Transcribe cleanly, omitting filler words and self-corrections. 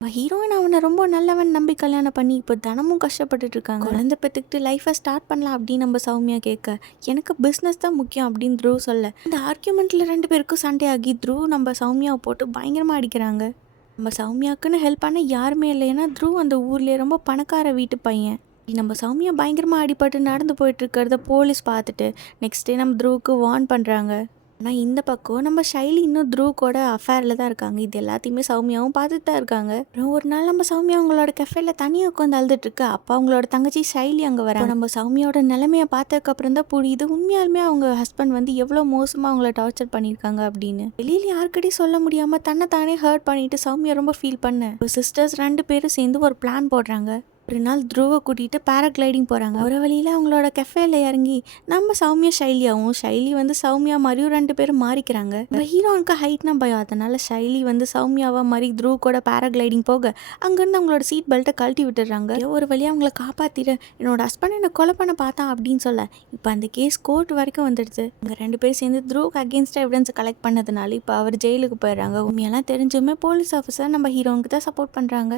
Heroine அவனை ரொம்ப நல்லவன் நம்பி கல்யாணம் பண்ணி இப்போ தினமும் கஷ்டப்பட்டுட்டு இருக்காங்க. குழந்தை பெற்றுக்கிட்டு லைஃபை ஸ்டார்ட் பண்ணலாம் அப்படின்னு நம்ம சௌமியா கேட்க, எனக்கு பிஸ்னஸ் தான் முக்கியம் அப்படின்னு த்ருவ் சொல்ல, இந்த ஆர்கியூமெண்ட்டில் 2 பேருக்கும் சண்டே ஆகி த்ருவ் நம்ம சௌமியாவை போட்டு பயங்கரமாக அடிக்கிறாங்க. நம்ம சௌமியாவுக்குன்னு ஹெல்ப் பண்ண யாருமே இல்லை. ஏன்னா த்ருவ் அந்த ஊர்லேயே ரொம்ப பணக்கார வீட்டு பையன். நம்ம சௌமியா பயங்கரமாக அடிபட்டு நடந்து போயிட்டு இருக்கிறத போலீஸ் பார்த்துட்டு நெக்ஸ்ட் டே நம்ம த்ருவுக்கு வார்ன் பண்ணுறாங்க. ஆனால் இந்த பக்கம் நம்ம ஷைலி இன்னும் த்ருவ் கூட அஃபேரில் தான் இருக்காங்க. இது எல்லாத்தையுமே சௌமியாவும் பார்த்துட்டு தான் இருக்காங்க. அப்புறம் ஒரு நாள் நம்ம சௌமியா அவங்களோட கெஃபேல தனியாக உட்காந்து அழுதுட்டுருக்கு. அப்போ அவங்களோட தங்கச்சி ஷைலி அங்கே வராங்க. நம்ம சௌமியாவோட நிலைமையை பார்த்ததுக்கப்புறம் தான் புரியுது உண்மையாலுமே அவங்க ஹஸ்பண்ட் வந்து எவ்வளோ மோசமாக அவங்கள டார்ச்சர் பண்ணியிருக்காங்க அப்படின்னு. வெளியில் யாருக்கிட்டையும் சொல்ல முடியாமல் தன்னை தானே ஹர்ட் பண்ணிட்டு சௌமியா ரொம்ப ஃபீல் பண்ண சிஸ்டர்ஸ் 2 பேரும் சேர்ந்து ஒரு பிளான் போடுறாங்க. ஒரு நாள் த்ருவை கூட்டிகிட்டு பேராகிளைடிங் போகிறாங்க. ஒரு வழியில் அவங்களோட கெஃபேல இறங்கி நம்ம சௌமியா ஷைலியாவும் ஷைலி வந்து சௌமியா மாதிரியும் 2 பேரும் மாறிக்கிறாங்க. நம்ம ஹீரோனுக்கு ஹைட்னா பயம், அதனால ஷைலி வந்து சௌமியாவா மாதிரி த்ருவ் கூட பேராகிளைடிங் போக அங்கேருந்து அவங்களோட சீட் பெல்ட்டை கழட்டி விட்டுடுறாங்க. ஒரு வழியாக அவங்கள காப்பாற்றிட்டு என்னோட ஹஸ்பண்ட் என்னை கொலை பண்ண பார்த்தான் அப்படின்னு சொல்ல இப்போ அந்த கேஸ் கோர்ட் வரைக்கும் வந்துடுச்சு. இங்கே 2 பேரும் சேர்ந்து த்ருவுக்கு அகேன்ஸ்டாக எவிடன்ஸை கலெக்ட் பண்ணதுனால இப்போ அவர் ஜெயிலுக்கு போயிடுறாங்க. உண்மையெல்லாம் தெரிஞ்சுமே போலீஸ் ஆஃபீஸர் நம்ம ஹீரோனுக்கு தான் சப்போர்ட் பண்ணுறாங்க.